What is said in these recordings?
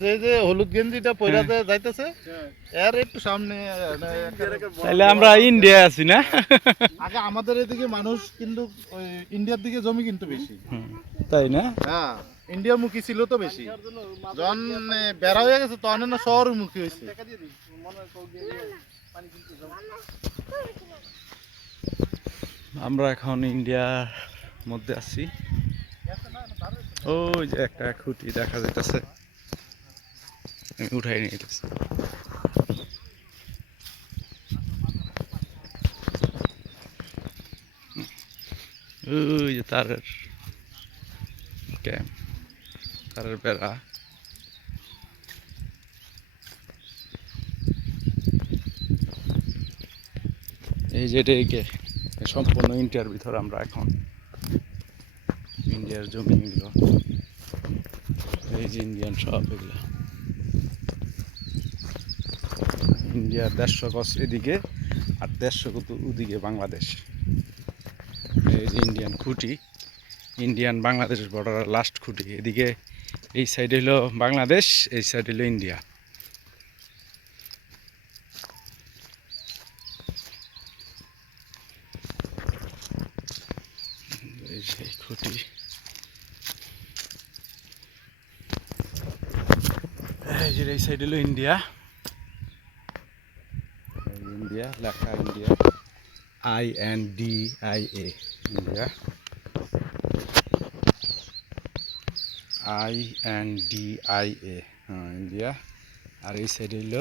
যে যে হলুদ গেঞ্জিটা পয়রাতে যাইতেছে এর একটু সামনে তাহলে আমরা ইন্ডিয়া আছি না? আগে আমাদের এদিকে মানুষ কিন্তু ওই ইন্ডিয়ার দিকে জমি কিন্তু বেশি, তাই না? হ্যাঁ ইন্ডিয়া মুখী ছিল তো বেশি, যখন বেড়া হয়ে গেছে তখন না শহর মুখী হয়েছে। আমরা এখন ইন্ডিয়ার মধ্যে আছি। ওই যে একটা খুঁটি দেখা যাইতেছে, আমি উঠাই নিয়ে গেছি। ওই যে তারের ক্যাম্প, তারের বেড়া। এই যে এটাকে সম্পূর্ণ ইন্ডিয়ার ভিতর আমরা এখন, ইন্ডিয়ার জমি এগুলো, এই যে ইন্ডিয়ান সব এগুলো ইন্ডিয়ার 150 গজ এদিকে আর 150 গজ ওদিকে বাংলাদেশ। এই যে ইন্ডিয়ান খুঁটি, ইন্ডিয়ান বাংলাদেশ বর্ডারের লাস্ট খুঁটি। এদিকে এই সাইড হলো বাংলাদেশ, এই সাইড হলো ইন্ডিয়া। এই যে খুঁটি, এই যে এই সাইড হলো ইন্ডিয়া। ইন্ডিয়া লেখা, ইন্ডিয়া INDIA, ইন্ডিয়া INDIA, হ্যাঁ ইন্ডিয়া। আর এই সাইড হইল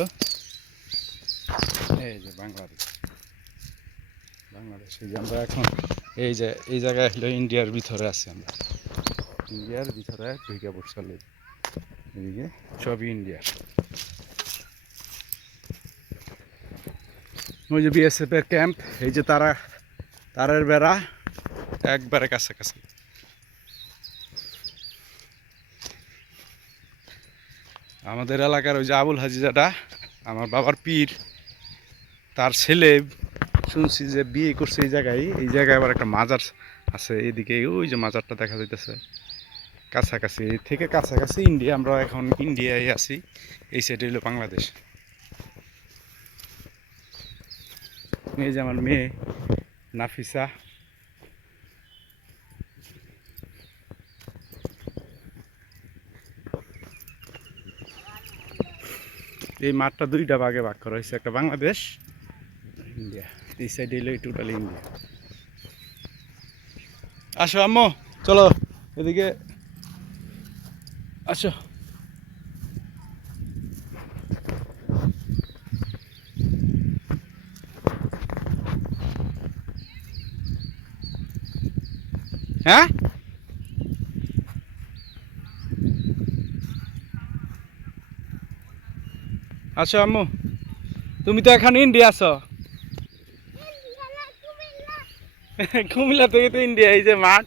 এই যে বাংলাদেশ, বাংলাদেশ। এই যে আমরা এখন এই যে এই জায়গায় হলো ইন্ডিয়ার ভিতরে আছি আমরা, ইন্ডিয়ার ভিতরে ঢুকে পড়ছে। এদিকে সবই ইন্ডিয়ার। ওই যে BSF এর ক্যাম্প, এই যে তারের বেড়া একবারে কাছাকাছি। আমাদের এলাকার ওই যে আবুল হাজি যেটা আমার বাবার পীর, তার ছেলে শুনছি যে বিয়ে করছে এই জায়গায় আবার একটা মাজার আছে এদিকে। ওই যে মাজারটা দেখা যাইতেছে কাছাকাছি, এই থেকে কাছাকাছি ইন্ডিয়া। আমরা এখন ইন্ডিয়ায় আছি, এই সাইডে হলো বাংলাদেশ। এই যে আমার মেয়ে নাফিসা, এই মাঠটা দুইটা ভাগে ভাগ করা হয়েছে, একটা বাংলাদেশ, ইন্ডিয়া। এই সাইডে হলো টোটালি ইন্ডিয়া। আসো আম্মু, চলো এদিকে আসো। হ্যাঁ আচ্ছা আম্মু, তুমি তো এখন ইন্ডিয়া আছো। কুমিল্লা থেকে তো ইন্ডিয়া, এই যে মাঠ।